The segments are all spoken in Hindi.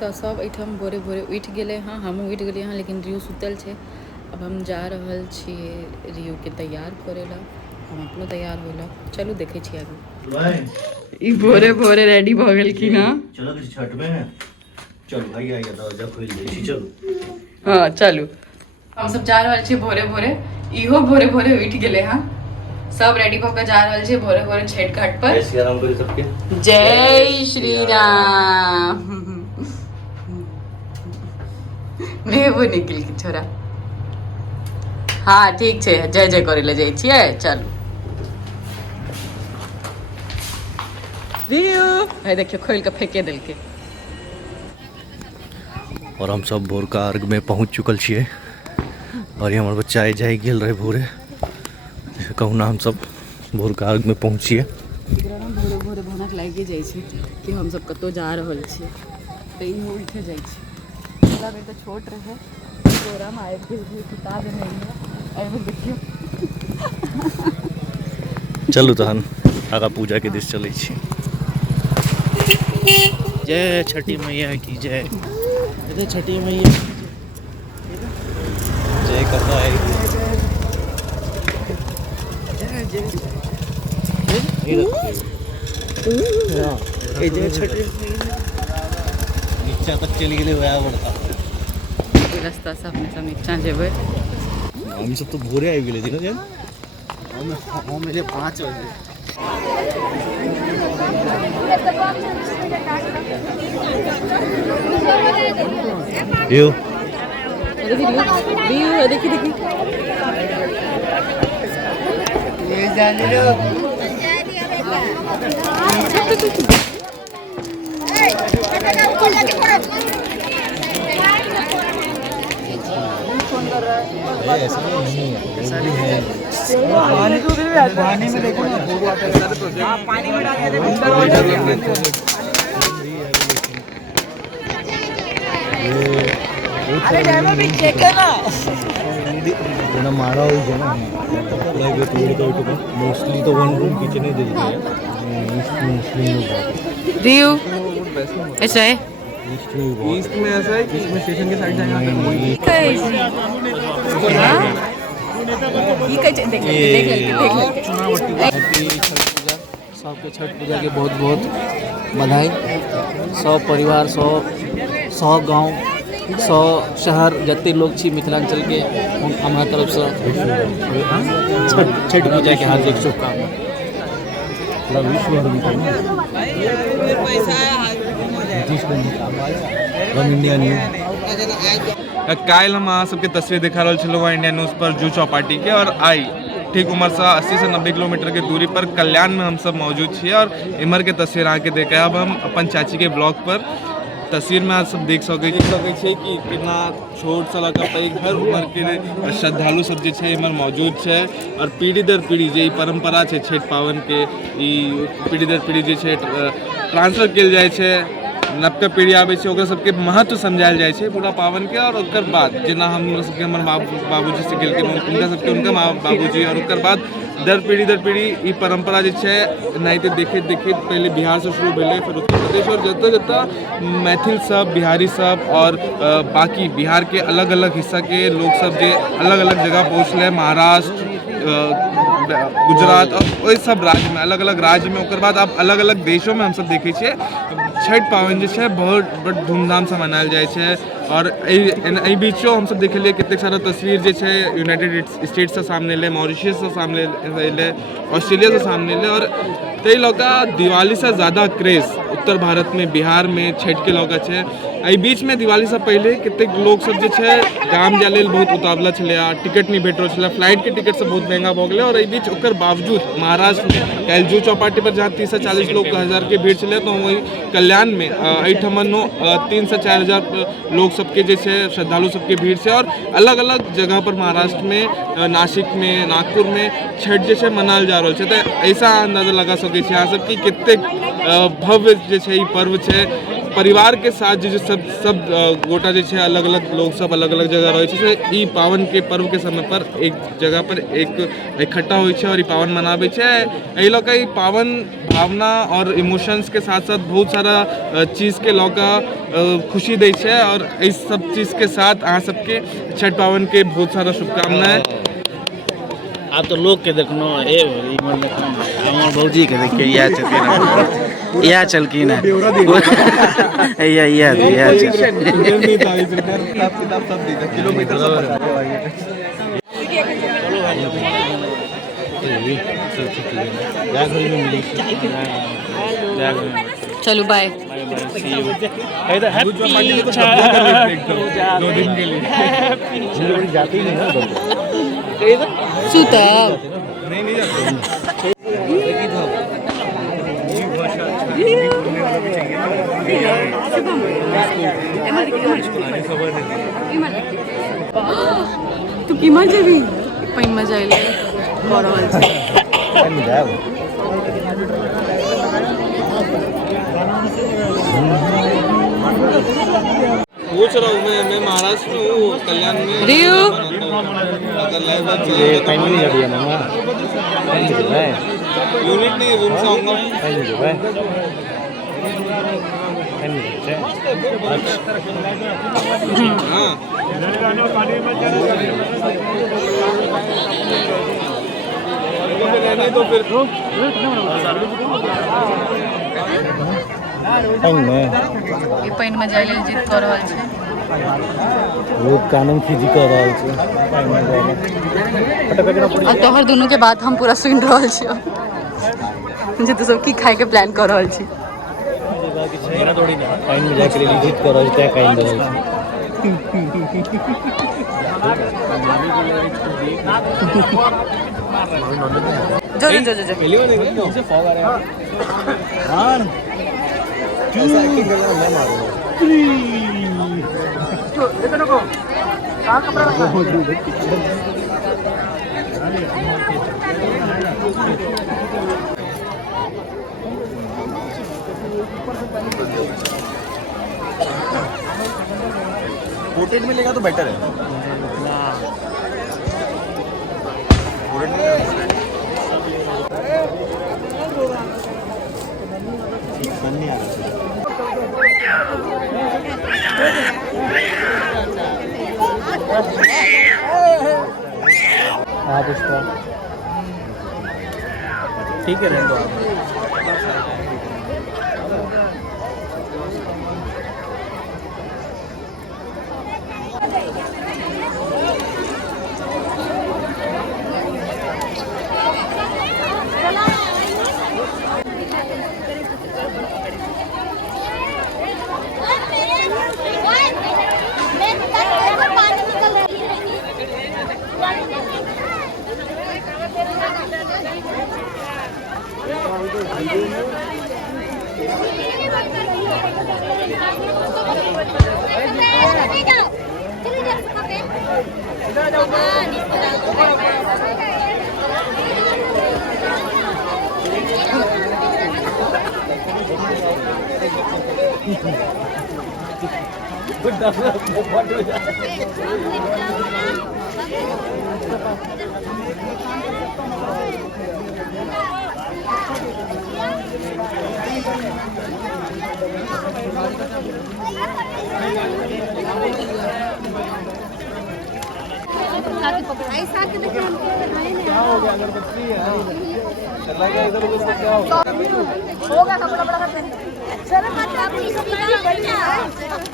तो सब एठम भोरे भोरे उठ गए हाँ, हमहूँ उठ गए हाँ, लेकिन रियू सुतल है। अब हम जा रहल छिए रियू के तैयार करेला, हम अपनो तैयार होला। चलू देखे छी आगे। भोरे भोरे रेडी भ गेल की ना। चलो किसी छठ में है। चलो भाई आइए दरवाजा खोल दे चलो। हाँ चलू हम सब जा रहल छी भोरे भोरे, इहो भोरे भोरे उठ गए हाँ, सब रेडी होकर जा रहल छी भोरे भोरे छठ घाट पर। जय श्री राम करी सबके। जय श्री राम। नेबो निकल के छोरा। हाँ ठीक है, जय जय करे ले जाय छियै। चलू रियू है देखियो खोल के फेंके देल के। और हम सब भोर का अर्घ में पहुंच चुकल छिए और ये हमारे बच्चा जाए गेल रहे भोरे कहूँ ना हम सब भोर का अर्घ में पहुँचिए। भोरे भोरे भनक लागे जाइ छै कि हम सब कतौ जा रहल छियै, तऽ इहो उठे जाइ छै। पहला बेर तऽ छोट रहे तोरा में आबि गेल किताब में एहिमे देखियो। चलू तहन आगा पूजा के दिश चलै छी। जय छठी मैया की जय। जय छठी मैया जय कथा है। नीचा तक चली गए वया बड़का रास्ता से अपने सब नीचा जेबै। हम सब तो भोरे आबि गेले थी ना। हम मेरे 5 बजे। यो देखी देखी ये जान लो। ऐसा नहीं है। पानी में देखो ना, पानी में डाल के अरे ड्राइवर भी चेक ना ना मारा हुई है ना लगे तोड़ के मोस्टली तो वन रूम किचन ही दे दिया है मोस्टली। रियू ऐसा है ईस्ट में ऐसा है कि इसमें स्टेशन के साइड जाएगा ये देख ले। सबके छठ पूजा के बहुत बहुत बधाई। 100 परिवार 100 गाँव 100 शहर जते लोग छी मिथिलांचल के हमारा तरफ से छठ पूजा के हार्दिक शुभकामना। काल हम अहाँ सबके तस्वीर दिखा रहा छलहुँ इंडिया न्यूज़ पर जू चौपाटी के, और आई ठीक उमर से 80 से 90 किलोमीटर के दूरी पर कल्याण में हम सब मौजूद छिए। और इमर के तस्वीर अहाँ के देखा अब हम अपन चाची के ब्लॉग पर तस्वीर में आप सब देख सकै छियै कि कितना छोट सा लड़का पैघ हर उम्र के श्रद्धालु सब जे छै इमर मौजूद छै। और पीढ़ी दर पीढ़ी जे परंपरा छै छठ पावन के ई पीढ़ी दर पीढ़ी जे छै ट्रांसफर कयल जाइ छै। नवका पीढ़ी आबै छै ओकरा सबके महत्व समझायल जाइ छै पूरा पावन के। और ओकर बाद जेना हम सबके हमर बाबूजी से गेलखिन हुनका सबके हुनका माँ बाबूजी, और ओकर बाद दर पीढ़ी ई परंपरा जे छै एनाहिते देखैत पहले बिहार से शुरू भेलै, फिर उत्तर प्रदेश, और जतऽ मैथिल सब बिहारी सब और बाकी बिहार के अलग अलग हिस्सा के लोग सब जे अलग अलग जगह पहुँचले, महाराष्ट्र गुजरात और ओहि सब राज्य में अलग अलग राज्य में, ओकर बाद अब अलग अलग देशों में हम सब देखै छियै छठ पावन जे छै बहुत बड़ धूमधाम से मनायल जाइ छै। और एहि बीचो हम सब देखलियै कतेक सारा तस्वीर जे छै यूनाइटेड स्टेट्स से सामने एलै, मॉरिशस से सामने एलै, ऑस्ट्रेलिया से सामने एलै। और ताहि लऽ कऽ दिवाली से ज़्यादा क्रेज उत्तर भारत में बिहार में छठ के लऽ कऽ छै। एहि बीच में दिवाली से पहले कतेक लोग सब जे छै गाम जाय लेल बहुत उतावला छलै, टिकट नहीं भेट रहल छलै, फ्लाइट के टिकट सब बहुत महंगा भऽ गेलै। और एहि बीच ओकर बावजूद महाराष्ट्र में काल्हि जू चौपाटी पर जहाँ 30 से 40 लोग हजार के भीड़ छलै, तो वही कल्याण में एहिठमनो 3 से 4 हजार लोग सबके जे छै श्रद्धालु सबके भीड़ छै। और अलग अलग जगह पर महाराष्ट्र में नासिक में नागपुर में छठ जे छै मनायल जा रहल छै। तऽ ऐसा अंदाजा लगा सकै छी अहाँ सब कि कतेक भव्य जे छै ई पर्व छै। परिवार के साथ जो सब गोटा जो है अलग अलग लोग सब अलग अलग जगह रहे छै ई पावन के पर्व के समय पर एक जगह पर एक इकट्ठा होइ छै और ई पावन मनाबै छै। एहि लऽ कऽ ई पावन भावना और इमोशंस के साथ साथ बहुत सारा चीज़ के लऽ कऽ खुशी दै छै और इस सब चीज़ के साथ अहाँ सबके छठ पावन के बहुत सारा शुभकामनाएं। आप तो लोग के देखनो हमार भौजी के देख के या छथिन या चलकिन है या किताब सब दी था किलोमीटर सब चलो बाय। 2 दिन के लिए जाती नहीं ना सुतब नहीं जाते। तू किमर जेबी पानि में जाए ले कह रहल छै। पूछ रहा हूँ मैं महाराष्ट्र में हूँ कल्याण में रियू यूनिट नहीं रूम से आऊँगा। हाँ रहने तो फिर ई पानि में जाए लेल जिद कऽ रहल छै। लोग कानून खींची कर रहा है। और तोहर दोनों के बात हम पूरा सुन रहल छियो जे तू सब की खाए के प्लान कर रहल छी। काइन में जाकर रिलीज कर रहा है काइन दे जो जो जो जो से फॉग आ रहा है। 1 2 मैं मारूंगा। पोर्ट्रेट में लेगा तो बेटर है। आप उसका ठीक है रहने दो आप।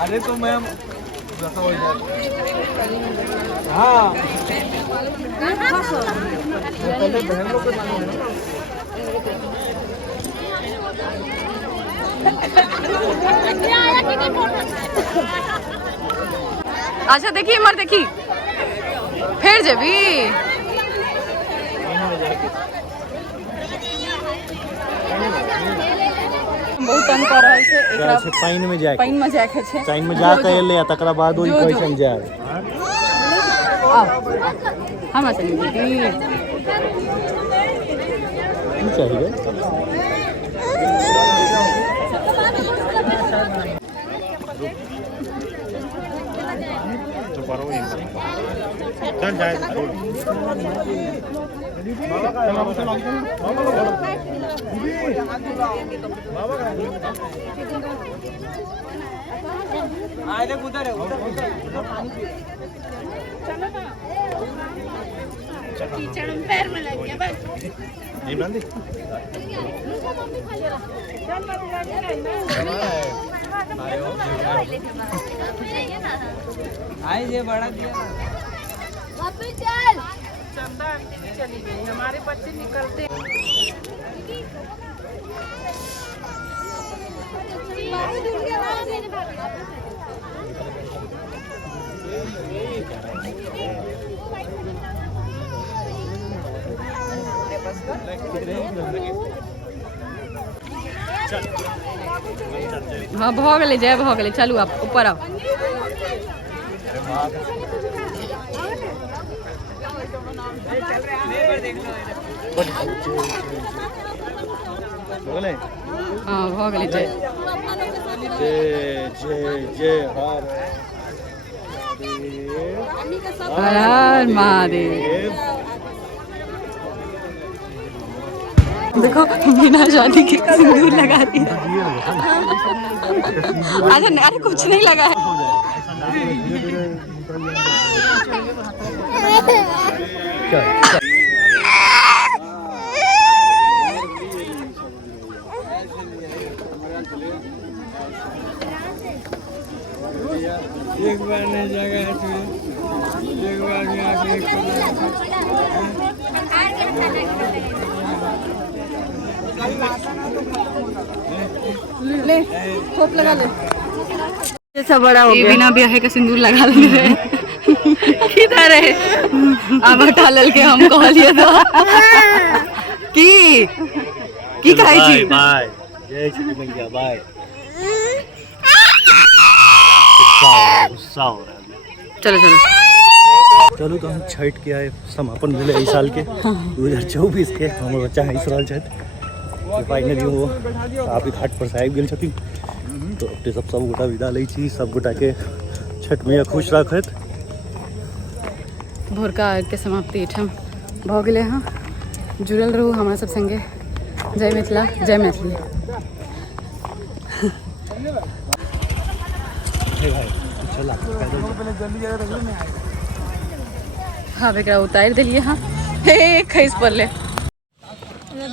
अरे तो मैम हाँ पहले बहन लोग को जाना है ना। अच्छा देखी मर देखी फिर जेबी बहुत तंग कर रहल छै एकरा से पाइन में जाके पानि में जाके छै पाइन में जाके एले तकरा बाद ओइ जो, जो। कैसन जाए हमरा चली दीदी की चाहिए कीचड़ में पैर में लग गया बस। आई ये बड़ा दिया वापस चल। चंदा चली गई, हमारे बच्चे निकलते हाँ भ गेलै जय भ गेलै चलू आप ऊपर आओ हाँ भ गेलै जय हर हर महादेव। देखो बिना शादी के सिंदूर लगा दिया। अच्छा अरे कुछ नहीं लगा है। एक बार नहीं जगह एक बार में आके ले खोप लगा ले जैसा बड़ा हो गया। बिना ब्याह का सिंदूर लगा ले रहे किधर है अब हटा लेल के हम कहलिए तो की कहै छी बाय जय श्री मैया बाय गुस्सा हो रहा है। चलो चलो चलो तो हम छठ के आए समापन मिले इस साल के 2024 के हमारे बच्चा है इस साल छठ फाइनली वो आप घाट पर से आबि गेल छथिन तो अपने सब गोटा विदा लै छी सब गोटा के छठ मैया खुश राखत। भोरका अर्घ के समाप्ति एहिठाम भऽ गेलै हँ। जुड़ल रहू हमरा सब संगे। जय मिथिला जय मैथिली। हाँ एकरा उतार दिलिए हाँ हे खैस पड़ले।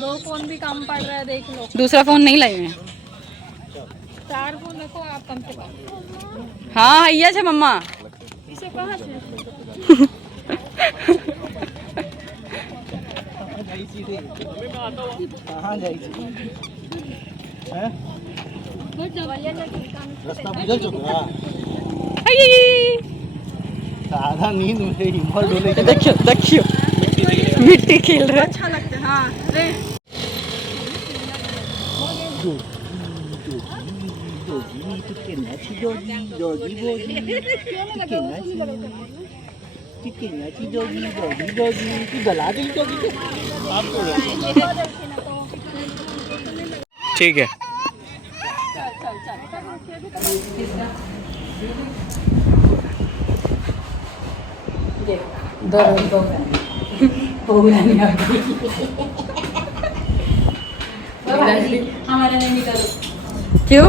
दो फोन भी काम पड़ रहा है, देख लो। दूसरा फोन नहीं लाए हैं। 4 फोन रखो आप कम से कम। हाँ ये है मम्मा इसे कहाँ से रास्ता बुझल छौ तोरा आई आधा नींद में हिम्मत डोले देखियो देखियो मिट्टी खेल रहा है। अच्छा लगता है। हाँ ले ठीक है हमारा नहीं निकालो क्यों